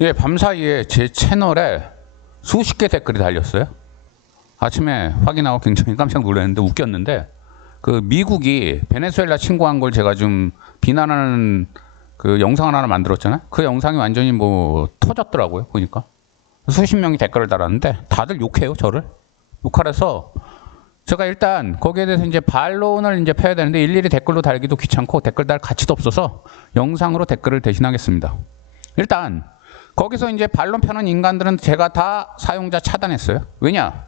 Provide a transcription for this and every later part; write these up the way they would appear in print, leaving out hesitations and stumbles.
예, 밤사이에 제 채널에 수십 개 댓글이 달렸어요. 아침에 확인하고 굉장히 깜짝 놀랐는데 웃겼는데 그 미국이 베네수엘라 침공한 걸 제가 좀 비난하는 그 영상 하나 만들었잖아요. 그 영상이 완전히 뭐 터졌더라고요. 보니까 수십 명이 댓글을 달았는데 다들 욕해요, 저를. 욕하래서 제가 일단 거기에 대해서 이제 반론을 이제 펴야 되는데 일일이 댓글로 달기도 귀찮고 댓글 달 가치도 없어서 영상으로 댓글을 대신하겠습니다. 일단 거기서 이제 반론 펴는 인간들은 제가 다 사용자 차단했어요. 왜냐?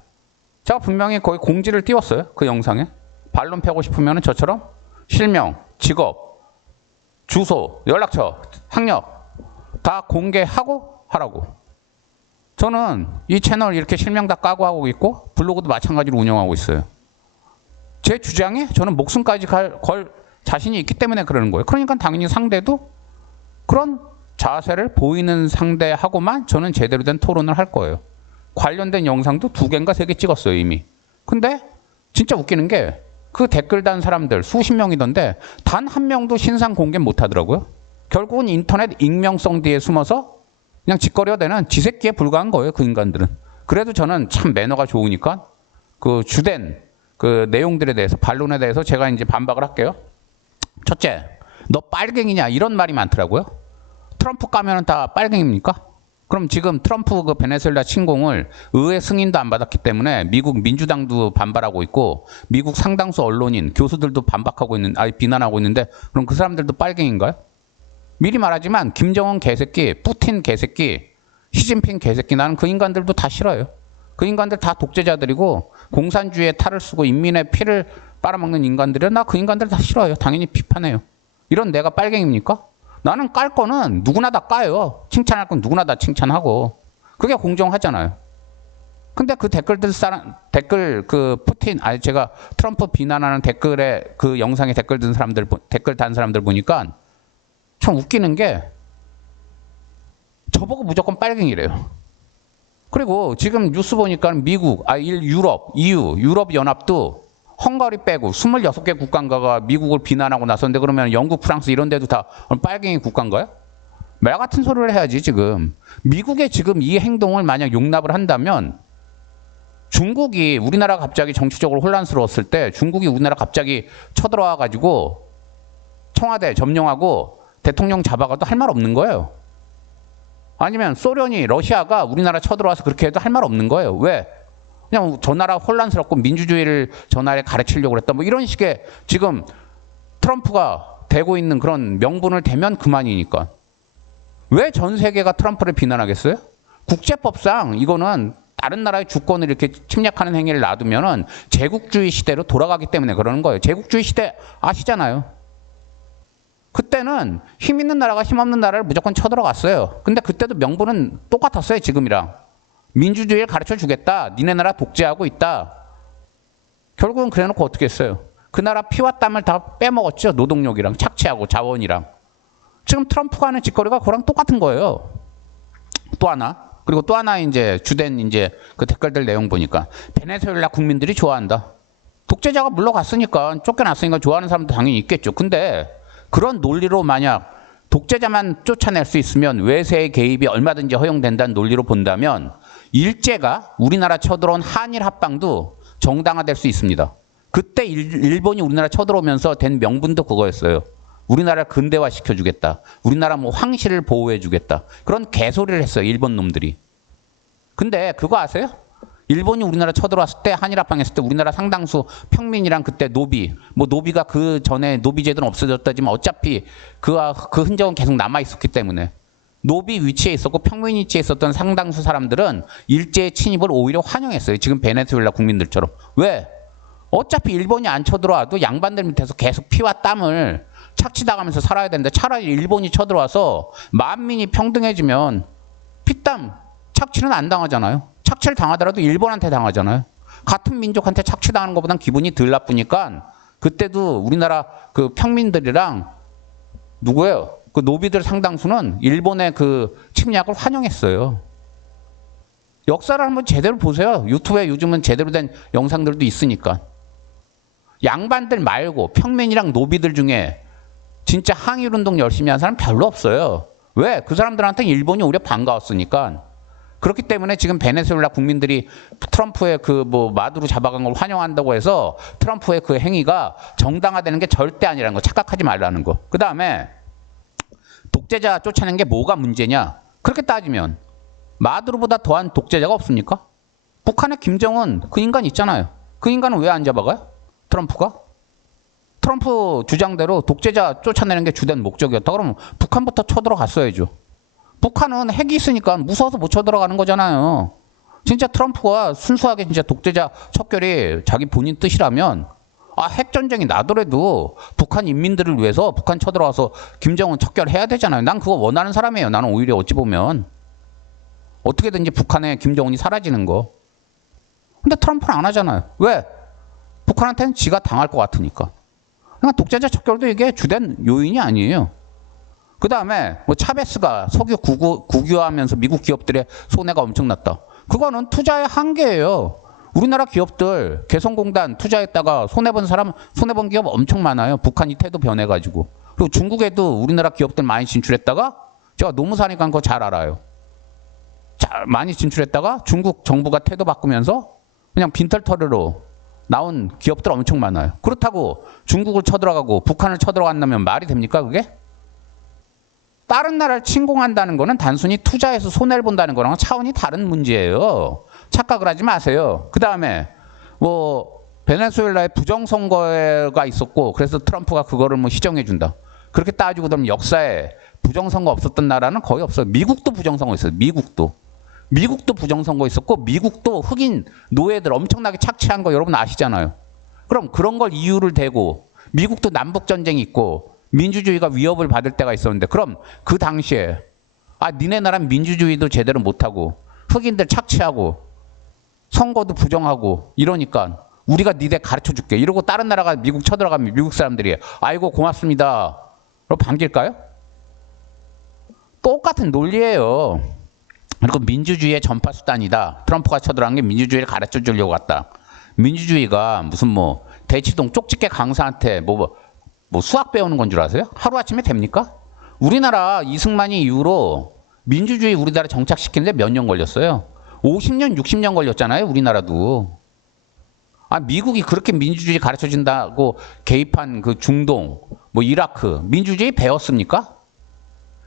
제가 분명히 거기 공지를 띄웠어요. 그 영상에. 반론 펴고 싶으면 저처럼 실명, 직업, 주소, 연락처, 학력 다 공개하고 하라고. 저는 이 채널 이렇게 실명 다 까고 하고 있고 블로그도 마찬가지로 운영하고 있어요. 제 주장에 저는 목숨까지 걸 자신이 있기 때문에 그러는 거예요. 그러니까 당연히 상대도 그런 자세를 보이는 상대하고만 저는 제대로 된 토론을 할 거예요. 관련된 영상도 2개인가 3개 찍었어요, 이미. 근데 진짜 웃기는 게 그 댓글 단 사람들 수십 명이던데 단 한 명도 신상 공개 못 하더라고요. 결국은 인터넷 익명성 뒤에 숨어서 그냥 짓거려야 되는 지새끼에 불과한 거예요, 그 인간들은. 그래도 저는 참 매너가 좋으니까 그 주된 그 내용들에 대해서, 반론에 대해서 제가 이제 반박을 할게요. 첫째, 너 빨갱이냐? 이런 말이 많더라고요. 트럼프 까면은 다 빨갱입니까? 그럼 지금 트럼프 그 베네수엘라 침공을 의회 승인도 안 받았기 때문에 미국 민주당도 반발하고 있고 미국 상당수 언론인, 교수들도 반박하고 있는, 비난하고 있는데 그럼 그 사람들도 빨갱인가요? 미리 말하지만 김정은 개새끼, 푸틴 개새끼, 시진핑 개새끼, 나는 그 인간들도 다 싫어요. 그 인간들 다 독재자들이고 공산주의에 탈을 쓰고 인민의 피를 빨아먹는 인간들이라 나 그 인간들 다 싫어요. 당연히 비판해요. 이런 내가 빨갱입니까? 나는 깔 거는 누구나 다 까요. 칭찬할 건 누구나 다 칭찬하고. 그게 공정하잖아요. 근데 그 댓글 그 푸틴, 제가 트럼프 비난하는 댓글에 그 영상에 댓글 단 사람들 보니까 참 웃기는 게 저보고 무조건 빨갱이래요. 그리고 지금 뉴스 보니까 미국, 유럽, EU, 유럽연합도 헝가리 빼고 26개 국가인가가 미국을 비난하고 나섰는데 그러면 영국, 프랑스 이런 데도 다 빨갱이 국가인가요? 말 같은 소리를 해야지 지금. 미국의 지금 이 행동을 만약 용납을 한다면 중국이 우리나라가 갑자기 정치적으로 혼란스러웠을 때 중국이 우리나라 갑자기 쳐들어와 가지고 청와대 점령하고 대통령 잡아가도 할 말 없는 거예요. 아니면 소련이, 러시아가 우리나라 쳐들어와서 그렇게 해도 할 말 없는 거예요. 왜? 그냥 저 나라 혼란스럽고 민주주의를 저 나라에 가르치려고 그랬다. 뭐 이런 식의 지금 트럼프가 대고 있는 그런 명분을 대면 그만이니까. 왜 전 세계가 트럼프를 비난하겠어요? 국제법상 이거는 다른 나라의 주권을 이렇게 침략하는 행위를 놔두면은 제국주의 시대로 돌아가기 때문에 그러는 거예요. 제국주의 시대 아시잖아요. 그때는 힘 있는 나라가 힘 없는 나라를 무조건 쳐들어갔어요. 근데 그때도 명분은 똑같았어요, 지금이랑. 민주주의를 가르쳐 주겠다. 니네 나라 독재하고 있다. 결국은 그래놓고 어떻게 했어요? 그 나라 피와 땀을 다 빼먹었죠. 노동력이랑 착취하고 자원이랑. 지금 트럼프가 하는 짓거리가 그거랑 똑같은 거예요. 또 하나. 그리고 또 하나 이제 주된 이제 그 댓글들 내용 보니까 베네수엘라 국민들이 좋아한다. 독재자가 물러갔으니까, 쫓겨났으니까 좋아하는 사람도 당연히 있겠죠. 근데 그런 논리로 만약 독재자만 쫓아낼 수 있으면 외세의 개입이 얼마든지 허용된다는 논리로 본다면 일제가 우리나라 쳐들어온 한일 합방도 정당화될 수 있습니다. 그때 일본이 우리나라 쳐들어오면서 된 명분도 그거였어요. 우리나라를 근대화 시켜주겠다. 우리나라 뭐 황실을 보호해주겠다. 그런 개소리를 했어요, 일본 놈들이. 근데 그거 아세요? 일본이 우리나라 쳐들어왔을 때, 한일 합방했을 때 우리나라 상당수 평민이랑 그때 노비, 뭐 노비가 그 전에 노비제도는 없어졌다지만 어차피 그 흔적은 계속 남아있었기 때문에 노비 위치에 있었고 평민 위치에 있었던 상당수 사람들은 일제의 침입을 오히려 환영했어요. 지금 베네수엘라 국민들처럼. 왜? 어차피 일본이 안 쳐들어와도 양반들 밑에서 계속 피와 땀을 착취당하면서 살아야 되는데 차라리 일본이 쳐들어와서 만민이 평등해지면 피땀 착취는 안 당하잖아요. 착취를 당하더라도 일본한테 당하잖아요. 같은 민족한테 착취당하는 것보단 기분이 덜 나쁘니까 그때도 우리나라 그 평민들이랑 누구예요? 그 노비들 상당수는 일본의 그 침략을 환영했어요. 역사를 한번 제대로 보세요. 유튜브에 요즘은 제대로 된 영상들도 있으니까. 양반들 말고 평민이랑 노비들 중에 진짜 항일운동 열심히 한 사람 별로 없어요. 왜? 그 사람들한테 일본이 오히려 반가웠으니까. 그렇기 때문에 지금 베네수엘라 국민들이 트럼프의 그 뭐 마두로 잡아간 걸 환영한다고 해서 트럼프의 그 행위가 정당화되는 게 절대 아니라는 거 착각하지 말라는 거. 그 다음에 독재자 쫓아내는 게 뭐가 문제냐? 그렇게 따지면 마두로보다 더한 독재자가 없습니까? 북한의 김정은 그 인간 있잖아요. 그 인간은 왜 안 잡아가요? 트럼프가? 트럼프 주장대로 독재자 쫓아내는 게 주된 목적이었다. 그러면 북한부터 쳐들어갔어야죠. 북한은 핵이 있으니까 무서워서 못 쳐들어가는 거잖아요. 진짜 트럼프가 순수하게 진짜 독재자 척결이 자기 본인 뜻이라면 핵전쟁이 나더라도 북한 인민들을 위해서 북한 쳐들어와서 김정은 척결해야 되잖아요. 난 그거 원하는 사람이에요. 나는 오히려 어찌 보면 어떻게든지 북한의 김정은이 사라지는 거. 근데 트럼프는 안 하잖아요. 왜? 북한한테는 지가 당할 것 같으니까. 그러니까 독재자 척결도 이게 주된 요인이 아니에요. 그 다음에 뭐 차베스가 석유 국유화하면서 미국 기업들의 손해가 엄청났다. 그거는 투자의 한계예요. 우리나라 기업들 개성공단 투자했다가 손해본 기업 엄청 많아요. 북한이 태도 변해가지고. 그리고 중국에도 우리나라 기업들 많이 진출했다가 제가 노무사니까 그거 잘 알아요. 많이 진출했다가 중국 정부가 태도 바꾸면서 그냥 빈털터리로 나온 기업들 엄청 많아요. 그렇다고 중국을 쳐들어가고 북한을 쳐들어간다면 말이 됩니까 그게? 다른 나라를 침공한다는 거는 단순히 투자해서 손해를 본다는 거랑은 차원이 다른 문제예요. 착각을 하지 마세요. 그 다음에 뭐 베네수엘라에 부정선거가 있었고 그래서 트럼프가 그거를 뭐 희정해준다. 그렇게 따지고 보면 역사에 부정선거 없었던 나라는 거의 없어요. 미국도 부정선거 있어요. 미국도 부정선거 있었고 미국도 흑인 노예들 엄청나게 착취한 거 여러분 아시잖아요. 그럼 그런 걸 이유를 대고 미국도 남북전쟁이 있고 민주주의가 위협을 받을 때가 있었는데 그럼 그 당시에 니네 나라는 민주주의도 제대로 못하고 흑인들 착취하고 선거도 부정하고 이러니까 우리가 니네 가르쳐줄게 이러고 다른 나라가 미국 쳐들어가면 미국 사람들이 아이고 고맙습니다 그럼 반길까요? 똑같은 논리예요. 그리고 민주주의의 전파수단이다. 트럼프가 쳐들어간 게 민주주의를 가르쳐 주려고 갔다. 민주주의가 무슨 뭐 대치동 쪽집게 강사한테 뭐 수학 배우는 건 줄 아세요? 하루아침에 됩니까? 우리나라 이승만이 이후로 민주주의 우리나라에 정착시키는데 몇 년 걸렸어요? 50년, 60년 걸렸잖아요, 우리나라도. 미국이 그렇게 민주주의 가르쳐준다고 개입한 그 중동, 뭐 이라크, 민주주의 배웠습니까?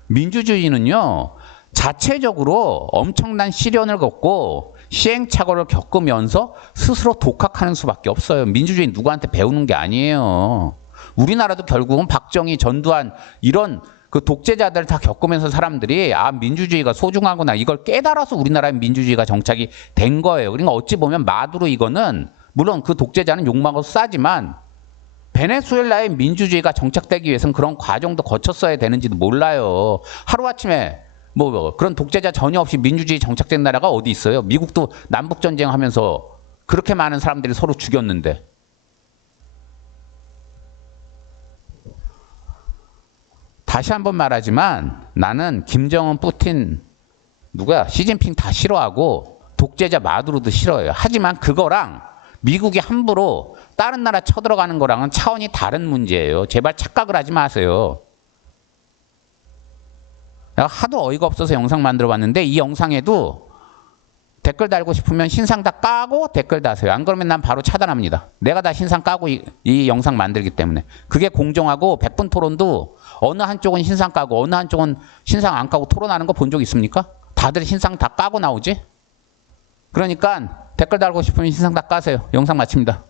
민주주의는요, 자체적으로 엄청난 시련을 겪고 시행착오를 겪으면서 스스로 독학하는 수밖에 없어요. 민주주의 누구한테 배우는 게 아니에요. 우리나라도 결국은 박정희, 전두환 이런 그 독재자들 다 겪으면서 사람들이 민주주의가 소중하구나 이걸 깨달아서 우리나라의 민주주의가 정착이 된 거예요. 그러니까 어찌 보면 마두로 이거는 물론 그 독재자는 욕망으로 싸지만 베네수엘라의 민주주의가 정착되기 위해서는 그런 과정도 거쳤어야 되는지도 몰라요. 하루아침에 뭐 그런 독재자 전혀 없이 민주주의 정착된 나라가 어디 있어요? 미국도 남북전쟁 하면서 그렇게 많은 사람들이 서로 죽였는데. 다시 한번 말하지만 나는 김정은, 푸틴, 시진핑 다 싫어하고 독재자 마두로도 싫어해요. 하지만 그거랑 미국이 함부로 다른 나라 쳐들어가는 거랑은 차원이 다른 문제예요. 제발 착각을 하지 마세요. 내가 하도 어이가 없어서 영상 만들어 봤는데 이 영상에도 댓글 달고 싶으면 신상 다 까고 댓글 다세요. 안 그러면 난 바로 차단합니다. 내가 다 신상 까고 이 영상 만들기 때문에. 그게 공정하고 100분 토론도 어느 한쪽은 신상 까고 어느 한쪽은 신상 안 까고 토론하는 거 본 적 있습니까? 다들 신상 다 까고 나오지? 그러니까 댓글 달고 싶으면 신상 다 까세요. 영상 마칩니다.